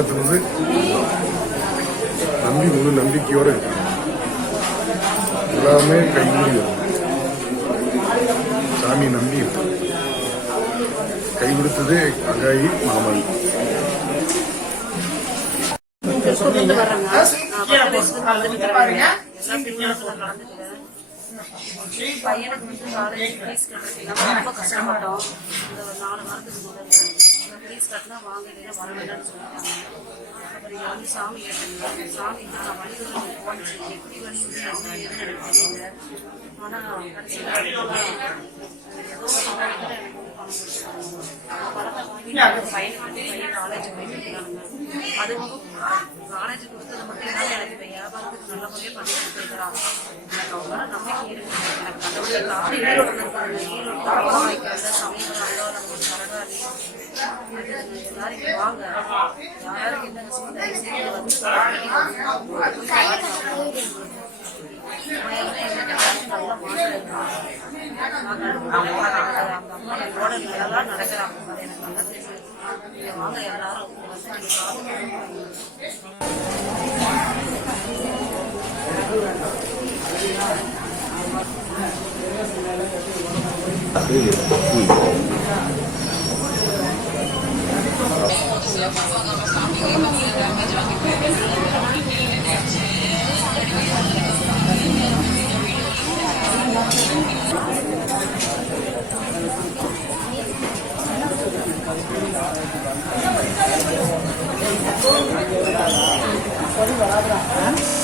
காப்பாற்றுறது நம்பி முழு நம்பிக்கையோடு இருக்கு. எல்லாமே கைகூடி வரும். சாமி நம்பி இருக்கு. கை கொடுத்தது அகாயி மாமன். பையனுக்கு வந்து காலேஜ் ஃபீஸ் கட்டுறதுக்கு ரொம்ப கஷ்டப்பட்டோம். இந்த ஒரு 4 மாதத்துக்கு முதல்ல ஃபீஸ் கட்டினா வாங்க இல்லைன்னா வர வேண்டாம்னு சொல்லிட்டாங்க. அப்புறம் இங்கே வந்து சாமி கேட்டாங்க. சாமி தான் நான் வழிவகை போனச்சு எப்படி வழி வந்து என்ன ஏதுன்னு எனக்கு தெரியல. ஆனால் கடைசியில் ஏதோ ஒரு பணத்தை வாங்கி பையனுக்கு வந்து பையன் காலேஜ் போயிட்டு இருக்காங்க. அதுவும் காலேஜ் கொடுத்தது மட்டும் இல்லாமல் எனக்கு இப்போ வியாபாரத்துக்கு நல்ல முறையாக பண்ணி கொடுத்துருக்குறாங்க. எனக்கு அவங்களால நம்பிக்கை இருக்கு. எனக்கு கடவுளை காப்பி ஈரோடு இருக்காங்க. ஈரோடு பணம் வாங்கிக்கிறது சமயம் அல்லாத சரகாரி எல்லாரும் இங்கே வாங்க. யாரும் என்ன செய்ய வந்து நல்லா அந்த அம்மா என்னோட நல்லா நடக்கிறாங்க. அது எனக்கு நல்லா தெரியும். இங்கே வாங்க எல்லாரும்